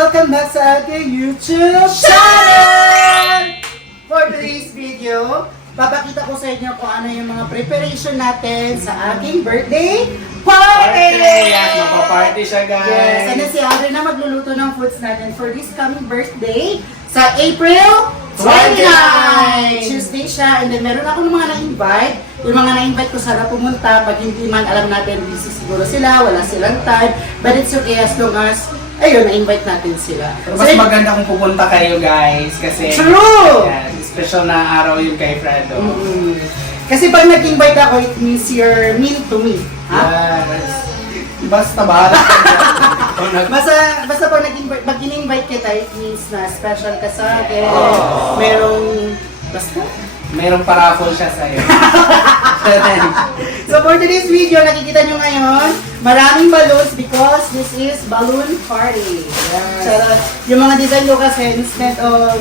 welcome back sa ating YouTube channel! For today's video, papakita ko sa inyo kung ano yung mga preparation natin sa aking birthday party! Yes, mapaparty siya, guys. Yes, and then si Audrey na magluluto ng foods natin for this coming birthday sa April 29! Tuesday siya, and then meron ako ng mga na-invite. Yung mga na-invite ko sana pumunta, pag hindi man alam natin, busy siguro sila, wala silang time. But it's okay as long as, ayun, na-invite natin sila. Pero mas maganda kung pupunta kayo, guys, kasi True! yan, special na araw yun kay Fredo. Kasi pag nag-invite ako, it means you're mean to me. Ha? Yes. Basta bahala ka. Basta pag in-invite kita, it means na special ka sa akin. Merong, basta. Merong paraffle siya sa'yo. So for today's video, nakikita nyo ngayon, maraming balloons because this is balloon party. Yes. Charot. Yung mga design ko kasi, instead of,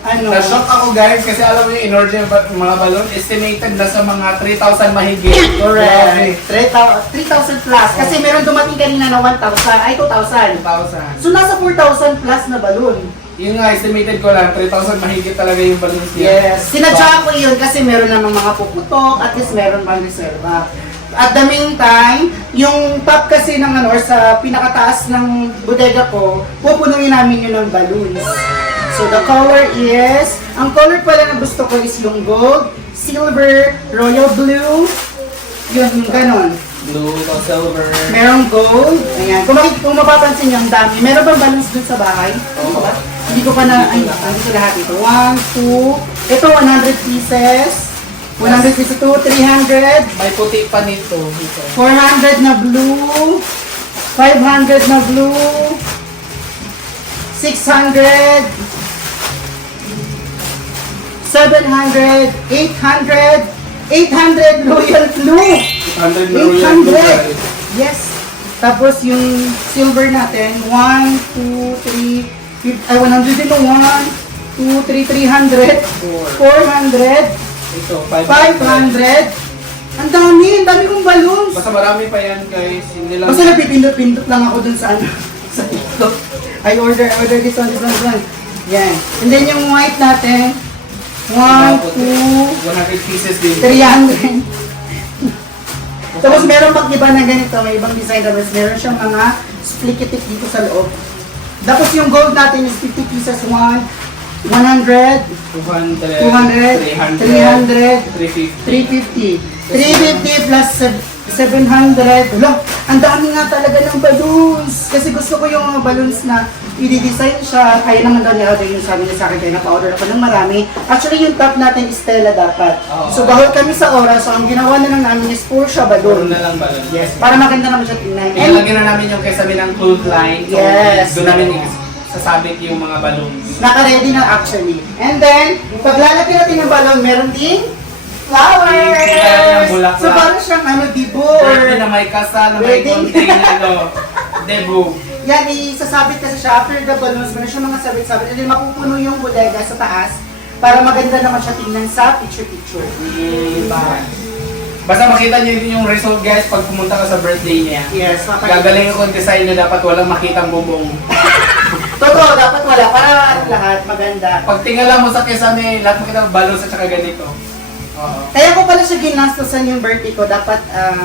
Na-shock ako, guys, kasi alam mo yung in-order yung mga balloon, estimated na sa mga 3,000 mahigit. Correct. 3,000 plus. Kasi meron dumating kanina na 1,000, ay 2,000. 2,000. So nasa 4,000 plus na balloon. Yun nga, estimated ko lang, 3,000 mahigit talaga yung balloons niya. Yes. Sinadya ko yun kasi meron namang mga puputok, at least meron pang reserva. At the meantime, yung top kasi ng or sa pinakataas ng bodega ko, pupunuin namin yun ng balloons. So the color is, ang color pala na gusto ko is yung gold, silver, royal blue, yun, ganon. Blue, silver. Merong gold, ayan. Kung mapapansin nyo, ang dami. Meron bang balloons dun sa bahay? Ano ba? Hindi ko pa na, ay, andito lahat ito. 1, 2, ito 100 pieces. 100 pieces ito, 300. May puti pa nito. 400 na blue. 500 na blue. 600. 700, 800, 800 royal blue. 800 na royal blue, 800. guys. Yes. Tapos yung silver natin, 1, 2, 3, ay 100 din, 1, 2, 3, 300, 400, Ito, 500. Ang dami kong balloons. Basta marami pa yan, guys. Hindi lang. Basta nagpipindot-pindot lang ako dun sa sa TikTok. I order this one. Yan. And then yung white natin, 1, 2, 100 pieces din. 300. Tapos meron pang iba na ganito, may ibang design na meron siyang mga splikitik dito sa loob. Tapos yung gold natin is 50 pieces, 100, 200, 300, 350. 350 plus 700. Wala, ang dami nga talaga ng balloons. Kasi gusto ko yung mga balloons na i-design siya. Kaya naman daw niya order yung sabi niya sa akin. Kaya napa-order ako ng marami. Actually, yung top natin is Stella dapat. So, dahil kami sa oras, so ang ginawa na lang namin is puro siya balloon. Puro na lang balloon. Yes, para maganda naman siya tingnan. And, Ilagyan na namin yung kaysa ng clothesline. So, Yes. doon namin sasabit yung mga balloons. naka-ready na actually. And then, paglalagyan natin ng balloon, meron ding flowers! Yung bulaklak. So, parang siyang dibo Birthday na may kasal, na may Wedding. konting debut. Yan, isasabit kasi siya after the balloons, meron siya mga sabit-sabit. And then mapupuno yung bodega sa taas para maganda naman siya tingnan sa picture-picture. Diba? Basta makita niyo yung result, guys, pag pumunta ka sa birthday niya. Yes, Gagaling ko yung design na dapat walang makitang bubong. Totoo, dapat wala. Para lahat maganda. Pag tingala mo sa kesame, lahat makita ng balloons at saka ganito. Oo. Kaya ko pala siya ginastosan yung birthday ko, dapat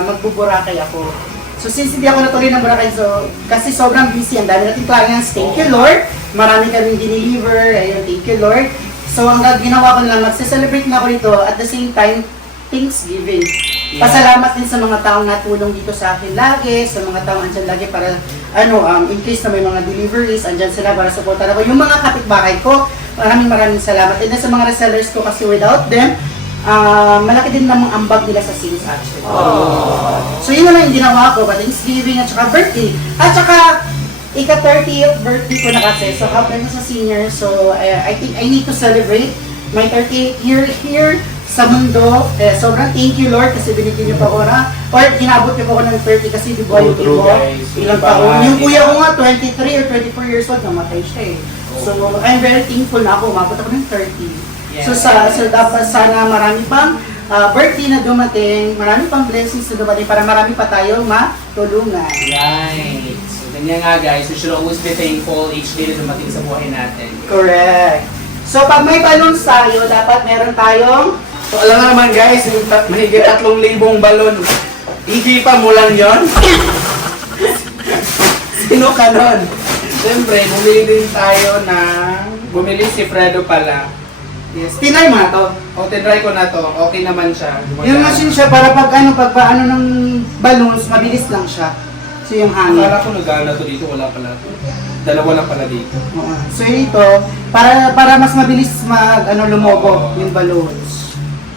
magbuburakay ako. So since hindi ako natuloy ng Boracay, so, kasi sobrang busy, ang dami nating clients, thank you Lord. Marami kaming dineliver, ayun, thank you Lord. So ang ginawa ko na lang, magse-celebrate na ako nito, at the same time, Thanksgiving. Yeah. Pasalamat din sa mga taong natulong dito sa akin lagi, sa mga taong andyan lagi para, in case na may mga deliveries, andyan sila para supportan ako. Yung mga kapitbahay ko, maraming salamat. And then sa mga resellers ko, kasi without them, malaki din namang ambag nila sa sales actually. So yun na lang yung ginawa ko, Thanksgiving at saka birthday. At saka, ika-30th birthday ko na kasi. So habang sa senior, so I think I need to celebrate my 30th year here sa mundo. Sobrang thank you Lord kasi binigyan niyo pa ako na, or inabot niyo pa ako ng 30 kasi di ba yung True, ko, guys. ilang taon. Yung kuya ko nga, 23 or 24 years old, namatay siya eh. So I'm very thankful na ako, umabot ako ng 30. So dapat sana marami pang birthday na dumating, marami pang blessings na dumating para marami pa tayong matulungan. Right. So Ganyan nga guys, we should always be thankful each day na dumating sa buhay natin. Correct. So, pag may balloons tayo, dapat meron tayong... So alam nga naman guys, yung mahigit 3,000 balon. Ihipa mo lang yon. Sino ka nun? Siyempre, bumili si Fredo pala. Yes. Tinay mo na to. O, tinry ko na to. Okay naman siya. Yung machine siya para pag paano ng balloons, mabilis lang siya. So, yung hangin. Akala ko nagana to dito, wala pala to. Dalawa lang pala dito. Oo. So, ito, para mas mabilis lumobo yung balloons.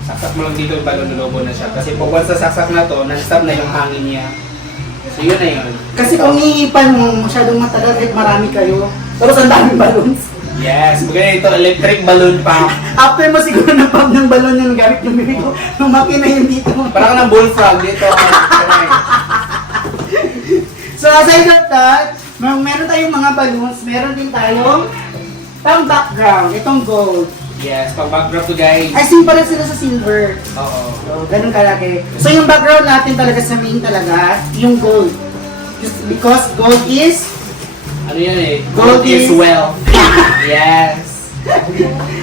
Saksak mo lang dito yung balon, lulobo na siya. Kasi pag once nasaksak na to, non-stop na yung hangin niya. So yun na yun. Kasi kung iipan mo, masyadong matagal kahit marami kayo. Tapos ang daming balloons. Yes, maganda ito, electric balloon pump. After mo siguro na pump ng balon yung gamit yung bibig ko, nung makina yung dito mo. Parang ka ng bullfrog dito. So aside from that, meron tayong mga balloons, meron din tayong pang background, itong gold. Yes, pang backdrop to guys. Ay, same pala sila sa silver. Oo. So, ganun kalaki. So yung background natin talaga sa main talaga, yung gold. Just because gold is Ano yun eh? Gold Gold is is- wealth. Yes.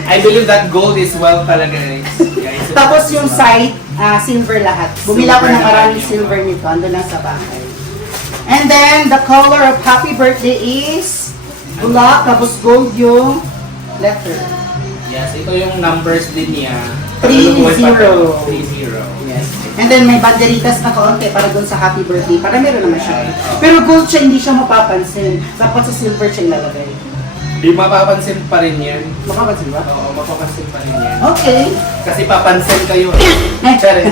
I believe that gold is wealth talaga guys. tapos yung side, silver lahat. Bumila ko Silver ng lahat maraming yun. silver nito, ando lang sa bahay. And then, the color of happy birthday is black, tapos gold yung letter. Yes, ito yung numbers din niya. 3-0. 3-0. Yes. And then may banderitas na kaunti para dun sa happy birthday, para meron naman siya. Pero gold siya, hindi siya mapapansin. Dapat sa silver siya ilalagay. Di mapapansin pa rin yan. Mapapansin ba? Oo, mapapansin pa rin yan. Okay. Kasi papansin kayo. Charis.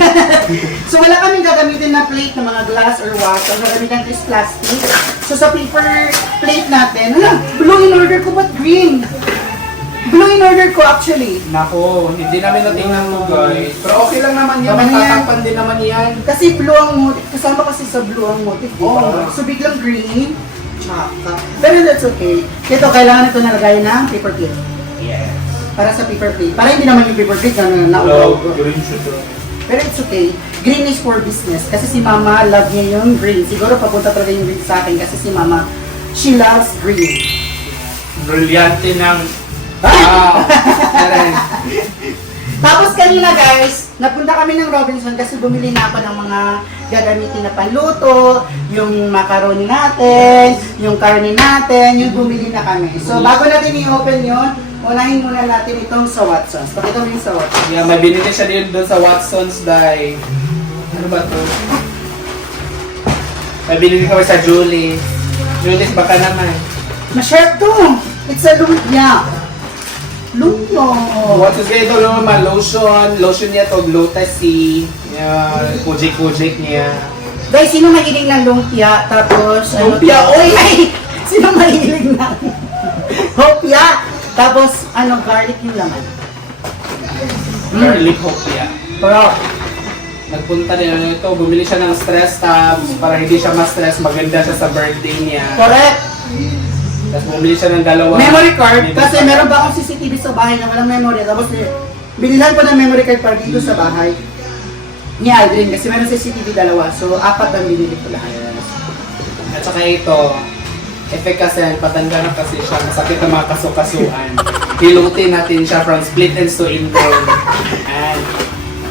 So wala kaming gagamitin na plate ng mga glass or wax. Ang gagamitin is plastic. So sa paper plate natin, blue in order ko, but green? Blue in order ko actually. Nako, hindi namin natingnan mo guys. Pero okay lang naman yan. Okay na yan. Matatakpan din naman yan. Kasi blue ang motif. Kasama kasi sa blue ang motif, di ba? Oo. So biglang green. Tsaka. Pero that's okay. Ito, kailangan ito nalagay ng paper plate. Yes. Para sa paper plate. Para hindi naman yung paper plate na Hello, naugaw. green siya to. Pero it's okay. Green is for business. Kasi si Mama love niya yung green. Siguro papunta talaga yung green sa akin kasi si Mama, she loves green. Brilyante ng... Wow! Charis. Tapos kanina guys, napunta kami ng Robinson kasi bumili na ako ng mga gagamitin na panluto, yung macaroni natin, yung karne natin, yung bumili na kami. So bago natin i-open yun, unahin muna natin itong sa Watsons. Pakita mo yung sa Watsons. Yeah, may binili siya din doon sa Watson's dahil... Ano ba to? May binili kami sa Julie's. Julie's baka naman. Masarap to! It's a lumpia. Lumpia. What is ito naman? Lotion niya to, Lotus Sea. Kujik niya. Guys, sino mahilig ng lumpia? Tapos, Lumpia, oy! Ay! Sino mahilig ng lumpia? Tapos, garlic yung laman. Garlic hopia. Pero, Nagpunta din ito, bumili siya ng stress tabs para hindi siya ma-stress, maganda siya sa birthday niya. correct. Tapos bumili siya ng dalawa. Memory card, kasi meron ba akong CCTV sa bahay na walang memory. Tapos, binilhan ko ng memory card para dito sa bahay. Ni Aldrin, kasi meron CCTV dalawa. So, 4 ang binili ko lahat. At saka ito, effect kasi, patanda na kasi siya, masakit ang mga kasukasuan. Hilutin natin siya from split ends to ingrown.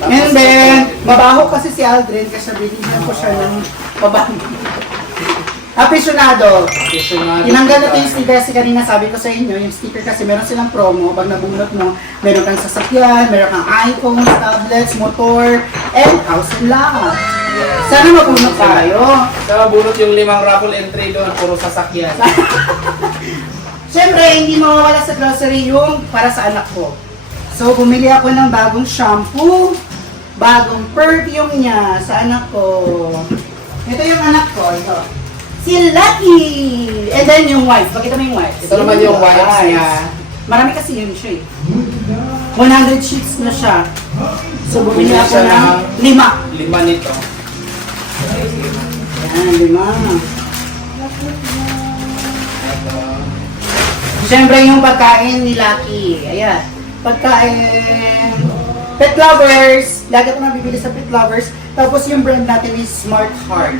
And then, mabaho kasi si Aldrin, kasi binigyan ko siya ng pabaho. Aficionado. Tinanggal natin yung sticker kasi kanina sabi ko sa inyo, yung sticker kasi meron silang promo. Pag nabunot mo, meron kang sasakyan, meron kang iPhone, tablets, motor, and house and lot. Sana mabunot tayo. Saka bunot yung 5 raffle entry doon, puro sasakyan. Siyempre, hindi mawawala sa grocery yung para sa anak ko. So, bumili ako ng bagong shampoo, bagong perfume niya sa anak ko. Ito yung anak ko, ito. Si Lucky! And then yung wipes. Pakita mo yung wipes. Ito naman yung wipes niya. Marami kasi yun siya eh. 100 sheets na siya. So, bumili ako ng 5. 5 nito. Yan, 5. Siyempre yung pagkain ni Lucky. Ayan. Pagkain. Pet Lovers. Lagi ko nabibili sa Pet Lovers. Tapos yung brand natin is Smart Heart.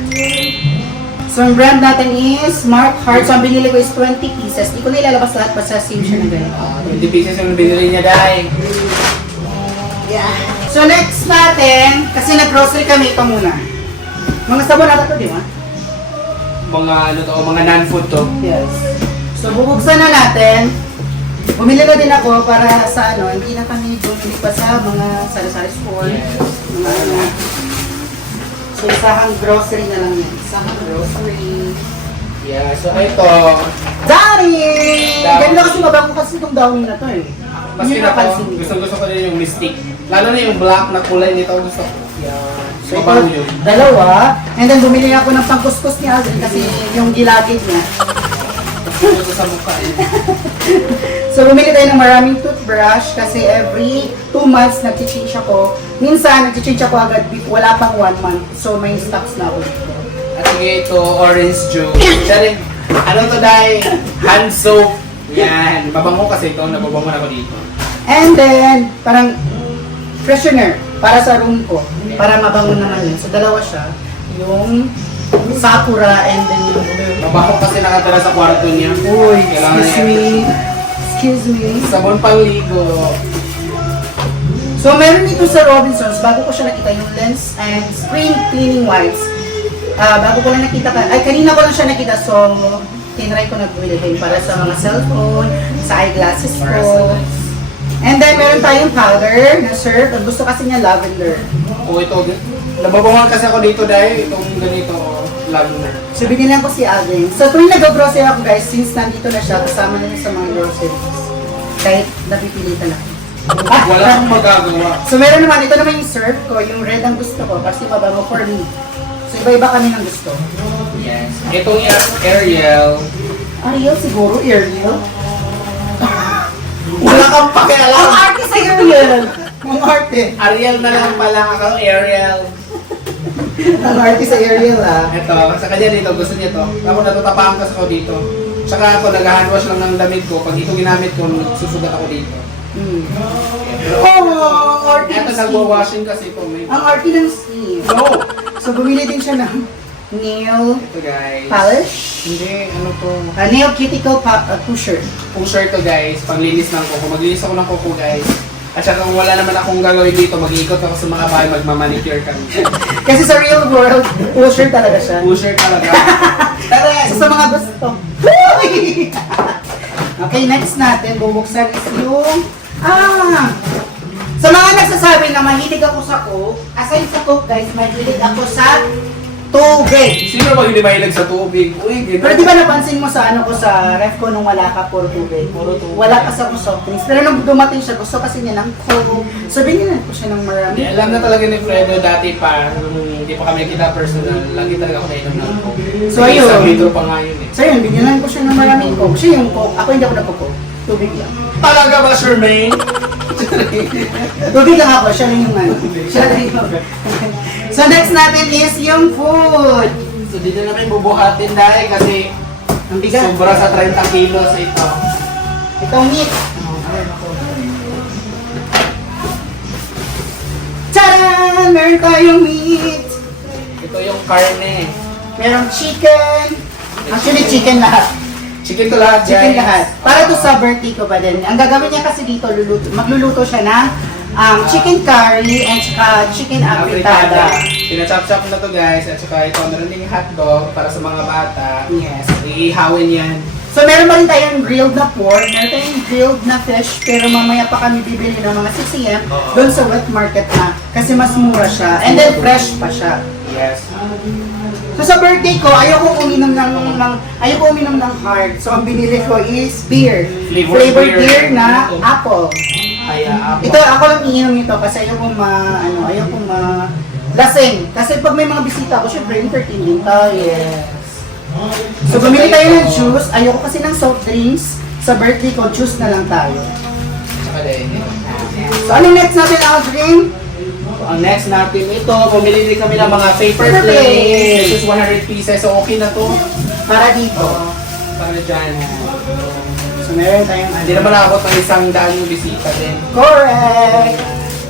So, ang brand natin is Smart Heart. So, ang binili ko is 20 pieces. Di ko na ilalabas lahat basta same siya na ganito. 20 pieces yung binili niya, Day. Yeah. So, next natin, kasi nag-grocery kami, ito muna. Mga sabon na ito, di ba? Mga ano to, mga non-food to. Yes. So, bubuksan na natin. Bumili na din ako para sa ano, hindi na kami bumili pa sa mga sari-sari store. Mga ano. So, isahang grocery na lang yan. Isahang grocery. Yeah, so ito. Downy! Ganda kasi mabago kasi itong Downy na to eh. Mas Hindi napansin pinaka, ko. gusto ko din yung Mystic. Lalo na yung black na kulay nito, gusto ko. Yeah. So, Mabaho ito, yun. dalawa. And then, bumili ako ng pangkuskus ni Aldrin kasi yung gilagid niya. Gusto sa mukha eh. So, bumili tayo ng maraming toothbrush kasi every 2 months nag-change ako. Minsan, nag-change ako agad, wala pang 1 month. So, may stocks na ako dito. At sige ito, orange juice. Sorry, ano to, Day? Hand soap. Yan. Mabango kasi ito, nababango na ako dito. And then, parang freshener para sa room ko. Para mabango naman yun. So, dalawa siya. Yung Sakura and then yung Mabango kasi nakatira sa kwarto niya. Uy, Kailangan excuse niya- me. Excuse me. Sabon pangligo. So, meron dito sa Robinsons, bago ko siya nakita yung lens and spring cleaning wipes. Bago ko lang nakita, kanina ko lang siya nakita, so tinry ko nagbili din para sa mga cellphone, sa eyeglasses ko. And then, meron tayong powder na serve. Ang gusto kasi niya lavender. O ito, nababangan kasi ako dito, Day. Itong ganito, lavender. So, binilan ko si Alvin. So, tuwing nag-grocery ako guys, since nandito na siya, kasama na niya sa mga groceries. Kahit napipilitan ako. Wala akong magagawa. So, meron naman, ito naman yung serve ko, yung red ang gusto ko, kasi mabango for me. So, iba-iba kami ng gusto. Yes. Itong Ariel. Ariel siguro, Ariel. Wala kang Ang pakialam. arte sa Ariel! Ang arte. Ariel na lang pala ako, Ariel. Ang arte sa Ariel ah. Ito, sa kanya dito, gusto niya to. Ako natutapakan kasi ako dito. Tsaka ako nag-handwash lang ng damit ko. Pag ito ginamit ko, susugat ako dito. Hmm. Pero, Oh, arte ito ng Steve. nagwa-washing kasi ito. May... Ang arte ng Steve. No! So, bumili din siya ng nail Ito guys. polish. Hindi, ano to? Nail cuticle pusher. Pusher to guys, paglinis ng kuko. Maglinis ako ng kuko guys. At saka kung wala naman akong gagawin dito, mag-iikot ako sa mga bahay, magmamanicure kami. Kasi sa real world, pusher talaga siya. Pusher talaga. Tara! So, sa mga gusto. Okay, next natin, bubuksan is yung... Sa mga nagsasabi na mahilig ako sa Coke, aside sa Coke guys, mahilig ako sa tubig. Sino ba hindi mahilig sa tubig? Uy, gano'n. Pero di ba napansin mo sa ano ko sa ref ko nung wala ka, puro tubig? Puro tubig. Wala kasi ako soft drinks. Pero nung dumating siya, gusto kasi niya ng Coke. So, binigyan ko siya ng marami. Hindi, alam na talaga ni Fredo dati pa, nung hindi pa kami kita personal, lagi talaga ako nainom ng Coke. So, Sige, ayun. Sa metro pa nga yun eh. So yun, binigyan ko siya ng maraming Coke. Siya yung Coke. Ako hindi ako nagko-Coke. Tubig lang. Talaga ba, Shermaine? Tubig lang ako, siya lang yung ano. Siya lang yung... So next natin is yung food. So dito namin bubuhatin dahil kasi Ang bigat. sobra sa 30 kilos ito. Itong meat. Tadaan! Meron tayong meat. Ito yung karne. Merong chicken. Actually, chicken lahat. Chicken to lahat, Chicken guys. lahat. Para to sa birthday ko ba din. Ang gagawin niya kasi dito, magluluto siya ng chicken curry and saka chicken apritada. Pinachop-chop na to guys. At saka ito, meron ding hotdog para sa mga bata. Yes. Iihawin yan. So meron pa rin tayong grilled na pork, meron tayong grilled na fish, pero mamaya pa kami bibili ng mga 6 AM doon sa wet market na. Kasi mas mura siya. And then fresh pa siya. Yes. So sa birthday ko, ayoko uminom ng hard. So ang binili ko is beer. Flavored Flavored beer. beer na apple. Kaya Ito, ako lang iinom nito kasi ayoko lasing. Kasi pag may mga bisita ako, syempre entertain din tayo. So bumili tayo ng juice. Ayoko kasi ng soft drinks. Sa birthday ko, juice na lang tayo. Saka din. So ano next natin, Aldrin? Ang next natin ito, bumili din kami ng mga paper Paper plates. plates. This is 100 pieces, so okay na to. Para dito. Para dyan. So meron tayong Hindi naman nakabot ng 100 yung bisita din. Correct!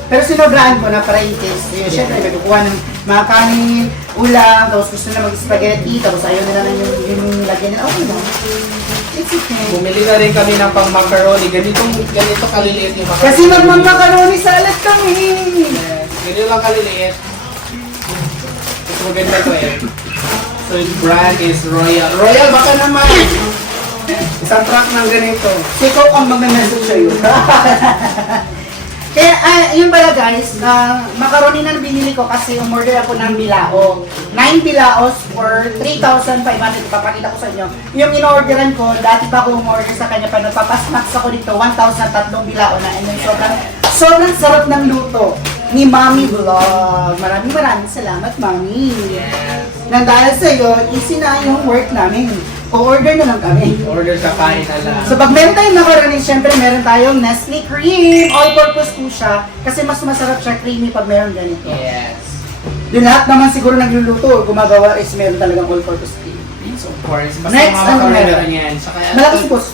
Pero sinobrahan ko na para in case. Yun, syempre, nagkukuha ng mga kanin, ulam, tapos gusto na mag-spaghetti, tapos ayaw nila na yung lagyan nila. Okay lang. It's okay. Bumili na rin kami ng pang macaroni. Ganito kaliliit yung macaroni. Kasi magmamacaroni salad kami. Yes, ganito lang kaliliit. Mas maganda to eh. So yung brand is Royal. Royal, baka naman! Isang truck ng ganito. Si Coke ang mag-message sa'yo. Kaya, yun pala guys, macaroni na binili ko kasi umorder ako ng bilao. 9 bilaos for 3,500. Papakita ko sa inyo. Yung in-orderan ko, dati pa ako umorder sa kanya pa nagpapasmax ako dito, 1,000 tatlong bilao na. And then sobrang sarap ng luto ni Mami Vlog. Maraming salamat, Mami. Nang dahil sa'yo, easy na yung work namin. O-order na lang kami. Order ka, kain na lang. So pag meron tayong macaroni, syempre meron tayong Nestle Cream. All-purpose po siya. Kasi mas masarap siya creamy pag meron ganito. Yes. Yung lahat naman siguro nagluluto o gumagawa is meron talagang all-purpose cream. So of course, basta Next, mga ano macaroni meron? na rin yan. Malaking boss.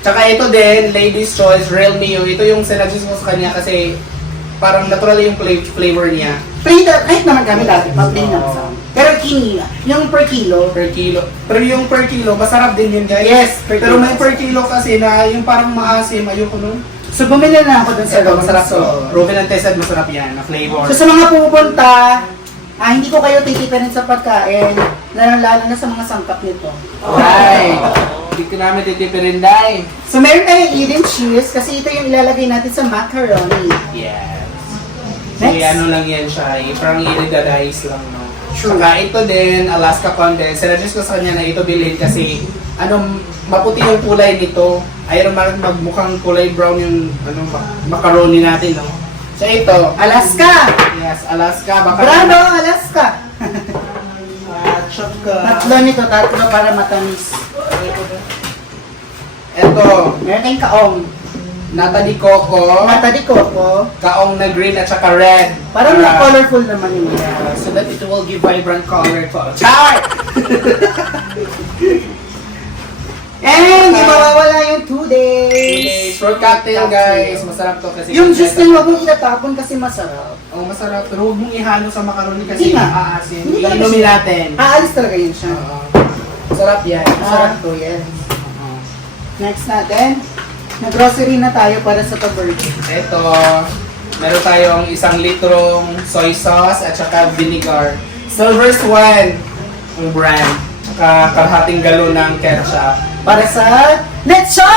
Tsaka ito din, Ladies Choice Real Mio. Ito yung sinadjust ko sa kanya kasi parang natural yung flavor niya. Kahit naman kami dati, mag-plain lang sa pero kini, yung per kilo. Per kilo. Pero yung per kilo, masarap din yun guys. Yes, per Pero kilo. may per kilo kasi na yung parang maasim, ayoko nun. So bumili na ako dun sa Ito, masarap to. So, Proven and tested, masarap yan, na flavor. so sa mga pupunta, hindi ko kayo titipirin sa pagkain, lalo na sa mga sangkap nito. Right. Hindi ko namin titipirin, Day. So meron tayong Eden cheese kasi ito yung ilalagay natin sa macaroni. Yes. Next. So, ano lang yan siya, parang i-dice lang, no? True. Saka ito din, Alaska Condensed. Sinadjust ko sa kanya na ito bilhin kasi maputi yung kulay nito. Ayaw naman magmukhang kulay brown yung macaroni natin, no? So ito, Alaska! yes, Alaska. Baka Bravo, Alaska! Tsaka, tatlo para matamis. ito, Meron tayong kaong. nata di coco, Mata di coco. kaong na green at saka red. Parang Para- colorful naman yung So that it will give vibrant color to Char! And di mawawala yung 2 days. Fruit cocktail guys, masarap to kasi Yung juice na huwag mong itatapon kasi masarap. oh, masarap, pero huwag mong ihalo sa macaroni kasi Hindi nga. aasin. Hindi nga Inumin kasi- natin. Aalis talaga yun siya. Oo. Masarap yan. Masarap to, yes. Oo. Next natin, nag-grocery na tayo para sa pag-birthday. Ito, meron tayong 1 litrong soy sauce at saka vinegar. Silver Swan, yung brand. Tsaka kalahating galon ng ketchup. Para sa lechon!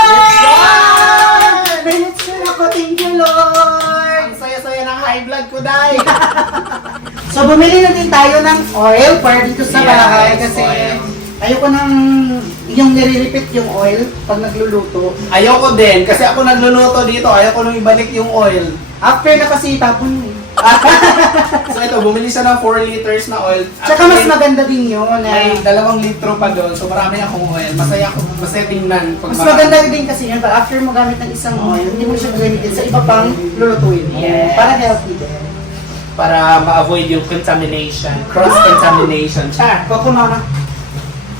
May lechon ako, thank you Lord! Ang saya-saya ng high blood ko, Day! So bumili na din tayo ng oil para dito sa Yes, bahay kasi oil. ayoko nang yung nire-repeat yung oil pag nagluluto. Ayoko din, kasi ako nagluluto dito, ayoko nung ibalik yung oil. After na kasi itapon mo. So ito, bumili siya ng 4 liters na oil. Tsaka mas Actually, maganda din yun. may 2 litro pa doon, so marami akong oil. Masaya tingnan. Pag Mas maganda din kasi yun, pag after mo gamit ng isang oil, hindi mo siya gamitin sa iba pang lulutuin mo. Yes. Para healthy din. Para ma-avoid yung contamination, cross-contamination. Char! Coco Mama.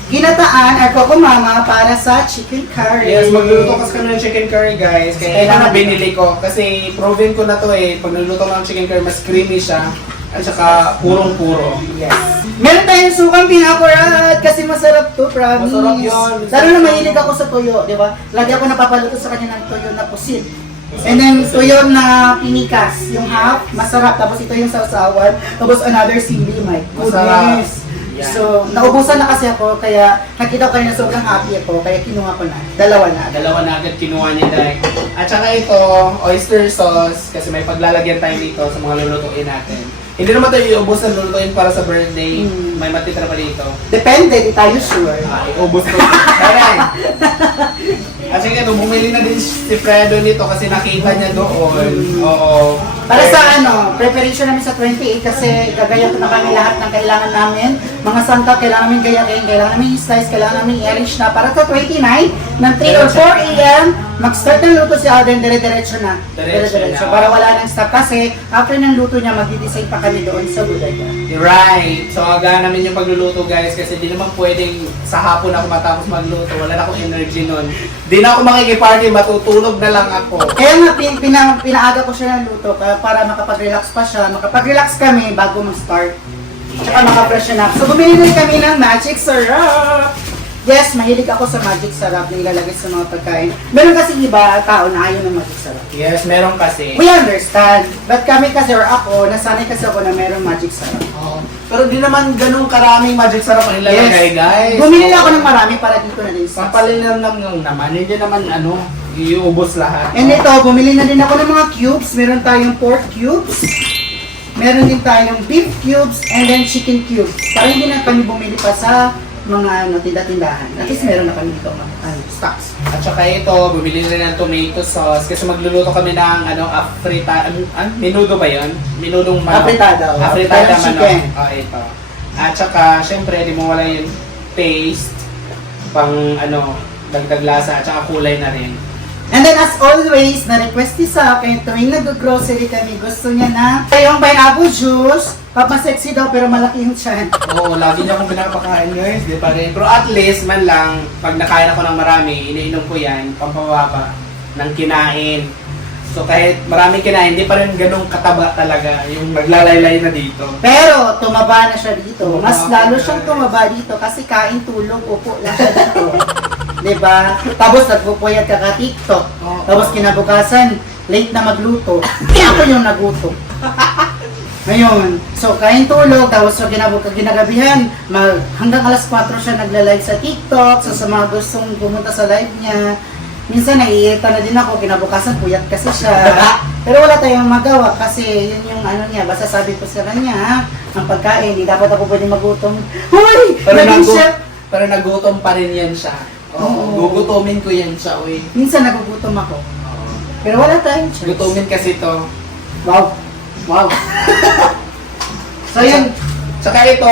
Ginataan at Coco Mama para sa chicken curry. Yes, magluluto kasi kami ng chicken curry guys. Kaya ito Kailangan na binili ko. Kasi proven ko na to eh. Pag nagluto ng chicken curry, mas creamy siya. At saka purong-puro. Yes. Meron tayong sukang pinakurat kasi masarap to, promise. Masarap yun. Lalo na mahilig ako sa tuyo, di ba? Lagi ako napapaluto sa kanya ng tuyo na pusit. And then tuyo na pinikas, yung half, masarap. Tapos ito yung sausawan. Tapos another simili, my Masarap. goodness. Yeah. So, naubusan na kasi ako, kaya nakita ko kayo na sobrang happy ako, kaya kinuha ko na. Dalawa na. Dalawa na agad kinuha niya dahil. At saka ito, oyster sauce. Kasi may paglalagyan tayo dito sa mga lulutuin natin. Hindi naman tayo iubos ng lulutuin para sa birthday. May matitira pa dito. Depende, di tayo sure. Iubos ko. Alright. At sige, bumili na din si Fredo nito kasi nakita niya doon. Oo. Para sa preparation namin sa 28 kasi gagaya ko na kami lahat ng kailangan namin. Mga sangkap, kailangan namin gayakin, kailangan namin i-slice, kailangan namin i-arrange na. Para sa 29, ng 3 or 4 a.m., mag-start ng luto si Alden, dire-diretso na. Diretso na. Para wala nang stop kasi after ng luto niya, mag-design pa kami doon sa bodega. Right. So, aga namin yung pagluluto guys kasi di naman pwedeng sa hapon ako matapos magluto. Wala na akong energy nun. Di na ako makikiparty, matutulog na lang ako. Kaya nga, pinaaga ko siya ng luto para makapag-relax pa siya. Makapag-relax kami bago mag-start. Tsaka maka-freshen up. So, bumili rin kami ng magic syrup. Yes, mahilig ako sa magic syrup na ilalagay sa mga pagkain. Meron kasi iba tao na ayaw ng magic syrup. Yes, meron kasi. We understand. But kami kasi, or ako, nasanay kasi ako na meron magic syrup. Oo. Pero di naman ganun karaming magic syrup ang ilalagay, guys. Bumili lang ako ng marami para dito na din. Papalin lang naman. Hindi naman iubos lahat. And ito, bumili na din ako ng mga cubes. Meron tayong pork cubes. Meron din tayong beef cubes. And then chicken cubes. Para hindi na kami bumili pa sa mga tinda-tindahan. At least meron na kami dito stocks. At saka ito, bumili rin ng tomato sauce kasi magluluto kami ng menudo ba yun? Minudong manok. Afritada. Afritada Afritada manok. chicken. Ito. At saka, syempre, di mo wala yung taste, pang dagdag lasa, at saka kulay na rin. And then as always, na-request niya sa akin, tuwing nag-grocery kami, gusto niya na yung pineapple juice, papasexy daw pero malaki yung tiyan. Oo, lagi niya akong pinapakain, guys. Di pa rin. Pero at least, man lang, pag nakain ako ng marami, iniinom ko yan, pampababa ng kinain. So kahit maraming kinain, hindi pa rin ganun kataba talaga yung maglalaylay na dito. Pero tumaba na siya dito. Mas Tumaba lalo na. siyang tumaba dito kasi kain, tulog, upo lang siya dito. Diba? Tapos nagpupuyat ka ka TikTok. Oo. Tapos kinabukasan, late na magluto. Ako yung nagutom. Ngayon, so kain tulog, tapos so ginagabihan, hanggang alas 4 siya nagla-live sa TikTok, so sa mga gustong pumunta sa live niya, minsan naiirita na din ako, kinabukasan puyat kasi siya. Pero wala tayong magawa kasi yun yung niya, basta sabi ko sa kanya, ha, ang pagkain, hindi dapat ako pwede magutom. Hoy! Naging chef! Pero nagutom pa rin yan siya. Oo. Gugutomin ko yan siya, uy. Minsan nagugutom ako. Pero wala tayong chance. Gutumin kasi to. Wow! Wow! So yun, Saka ito,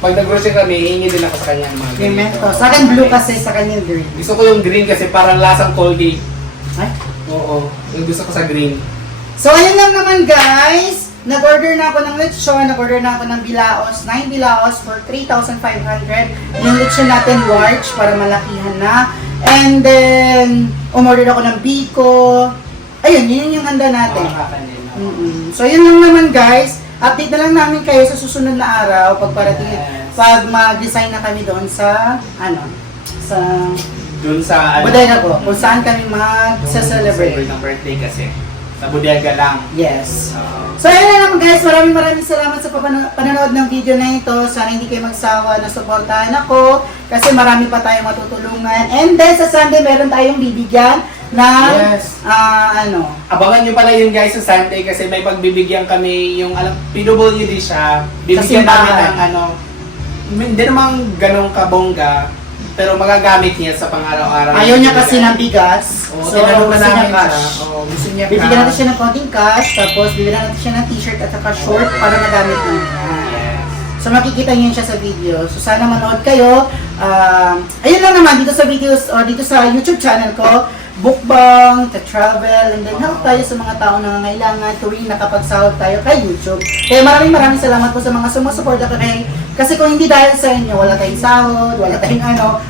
pag nag-grocery kami, hihingi din ako sa kanya ng mga yung ganito. Mentos. Sa akin blue kasi, sa kanya green. Gusto ko yung green kasi parang lasang coldie. Ay? Oo, yung gusto ko sa green. So ayun lang naman guys. Nag-order na ako ng lechon, nag-order na ako ng bilaos, 9 bilaos for 3,500. Yung lechon natin large para malakihan na. And then, umorder ako ng biko. Ayun, yun yung handa natin. So yun lang naman guys. Update na lang namin kayo sa susunod na araw pag parating, pag mag-design na kami doon sa, sa Dun sa, bodega ko, kung saan kami mag-celebrate. ng birthday kasi. Sa bodega lang. Yes. So ayun na naman guys, maraming salamat sa panonood ng video na ito. Sana hindi kayo magsawa na suportahan ako kasi marami pa tayong matutulungan. And then sa Sunday meron tayong bibigyan ng Yes. abangan Abangan nyo pala yun guys sa Sunday kasi may pagbibigyan kami yung PWD siya. Bibigyan simbahan. namin ng hindi naman ganong kabongga, pero magagamit niya sa pang-araw-araw. Ayaw niya kasi ng bigas. Oo, So tinanong na gusto niya namin cash. siya. Oo, gusto niya Bibigyan natin siya ng konting cash, tapos bibigyan natin siya ng t-shirt at saka short para magamit niya. Yes. So makikita niyo siya sa video. So sana manood kayo. Ayun lang naman dito sa videos or dito sa YouTube channel ko. Bookbang, travel, and then help tayo sa mga tao na nangangailangan tuwing nakapagsahod tayo kay YouTube. Kaya maraming salamat po sa mga sumusuporta kay. Kasi kung hindi dahil sa inyo, wala tayong sahod, wala tayong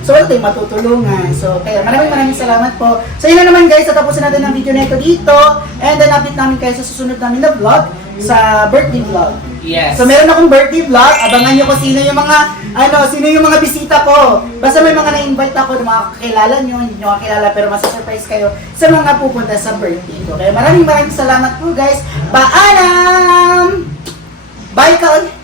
so wala tayong matutulungan. So kaya maraming salamat po. So yun na naman guys, tatapusin natin ang video na ito dito. And then update namin kayo sa susunod namin na vlog, sa birthday vlog. Yes. So meron akong birthday vlog, abangan nyo kung sino yung mga bisita ko. Basta may mga na-invite ako na mga kakilala nyo, hindi nyo kakilala pero masa-surprise kayo sa mga pupunta sa birthday ko. Kaya maraming salamat po guys. Paalam! Bye ka!